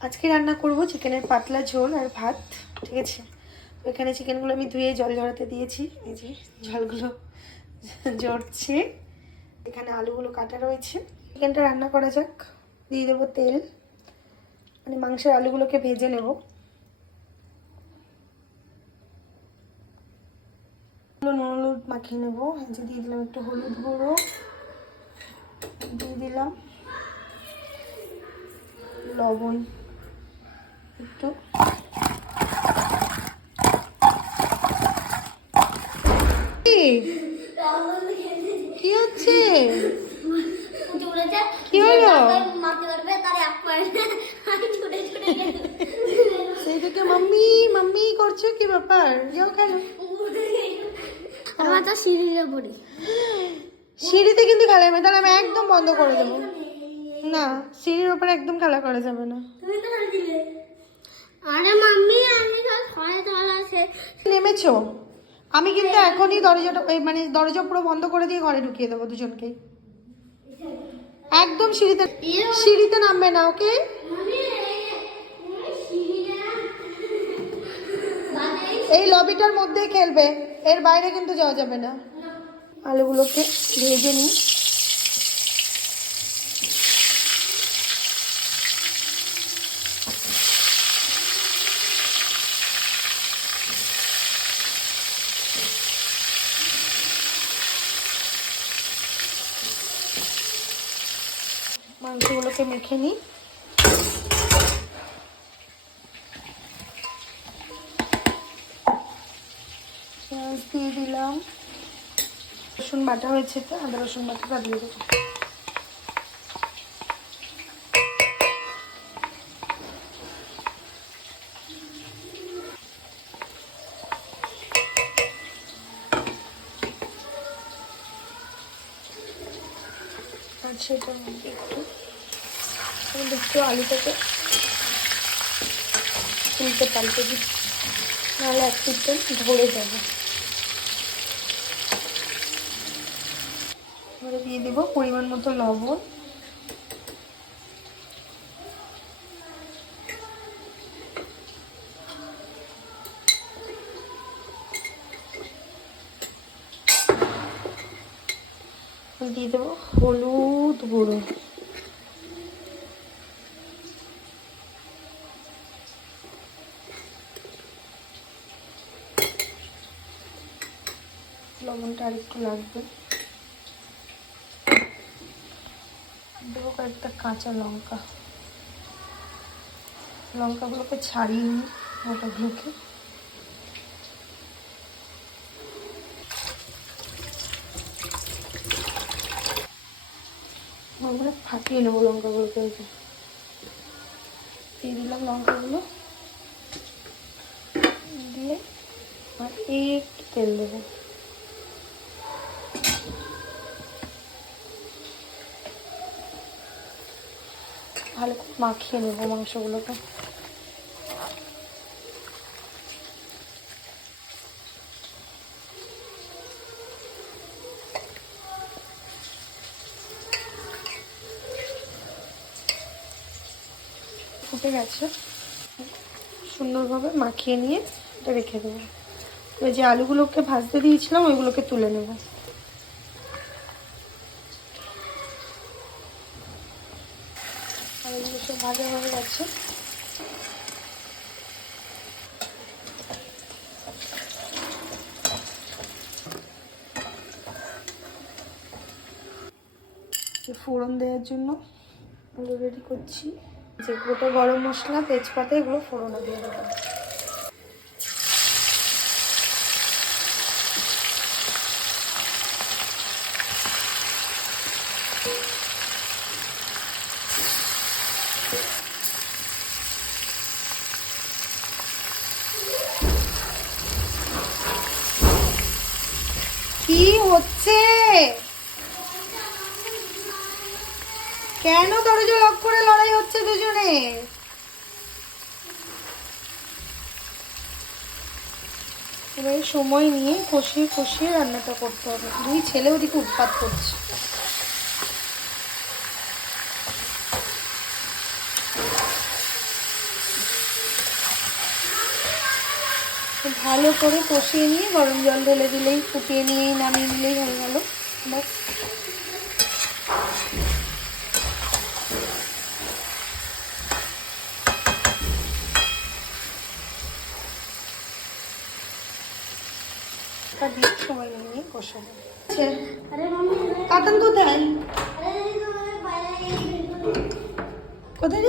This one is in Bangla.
আজকে রান্না করব চিকেনের পাতলা ঝোল আর ভাত, ঠিক আছে? তো এখানে চিকেনগুলো আমি ধুয়ে জল ঝরাতে দিয়েছি। এই যে জলগুলো ঝরছে। এখানে আলুগুলো কাটা রয়েছে। চিকেনটা রান্না করা যাক। দিয়ে দেবো তেল। মানে মাংসের আলুগুলোকে ভেজে নেব। নুন হলুদ মাখিয়ে নেব। যে দিয়ে দিলাম একটু হলুদ গুঁড়ো। দিয়ে দিলাম লবণ। একটু। কি? হচ্ছে? কি হলো? সেই থেকে মাম্মি মাম্মি করছ কি ব্যাপার? যাও খেলো আমার তো সিঁড়িতে পড়ি। সিঁড়িতে কিন্তু খেলা যাবে তাহলে আমি একদম বন্ধ করে দেবো। না সিঁড়ির ওপরে একদম খেলা করা যাবে না আরে মাম্মি আমি তো ঘরে চলে আসে নেমেছো আমি কিন্তু এখনই দরজাটা মানে দরজা পুরো বন্ধ করে দিয়ে ঘরে ঢুকিয়ে দেবো দুজনকে। একদম সিঁড়িতে সিঁড়িতে নামবে না ওকে? এই লবিটার মধ্যেই খেলবে এর বাইরে কিন্তু যাওয়া যাবে না। আলুগুলোকে ভেজে নিই। মাংসগুলোকে মেখে নিই। পেঁয়াজ দিয়ে দিলাম। রসুন বাটা হয়েছে তো, আদা রসুন বাটাটা দিয়ে দেবো সেটার মধ্যে একটু মধ্যে একটু আলুটাকে উল্টে পাল্টে দিই। নাহলে এক পিঠটা ধরে যাবে। এবারে দিয়ে দেবো পরিমাণ মতো লবণ। দিয়ে দেবো হলুদ গুঁড়ো। লবণটা আর একটু লাগবে। দেবো কয়েকটা কাঁচা লঙ্কা। লঙ্কাগুলোকে ছাড়িয়ে নিই ওটাগুলোকে আমরা ফাটিয়ে নেব লঙ্কাগুলোকে। দিয়ে দিলাম লঙ্কাগুলো। দিয়ে আর একটু তেল দেবো। ভালো করে মাখিয়ে নেব মাংসগুলোকে। ফুটে গেছে। সুন্দরভাবে মাখিয়ে নিয়ে এটা রেখে দেবো। এবার যে আলুগুলোকে ভাজতে দিয়েছিলাম, ওইগুলোকে তুলে নেব। আলুগুলো সব ভাজা হয়ে গেছে। ফোড়ন দেওয়ার জন্য এগুলো রেডি করছি। যে গোটা গরম মশলা তেজপাতা এগুলো ফোড়নে দিয়ে দেবো কি হচ্ছে কেন দরজা লক করে লড়াই হচ্ছে দুজনে? সময় নিয়ে কষিয়ে কষিয়ে রান্নাটা করতে হবে। দুই ছেলে ওদিকে উৎপাত করছে। ভালো করে কষিয়ে নিয়ে গরম জল ঢেলে দিলেই, ফুটিয়ে নিয়েই, নামিয়ে নিলেই হয়ে গেল। কোথায়? কোথায়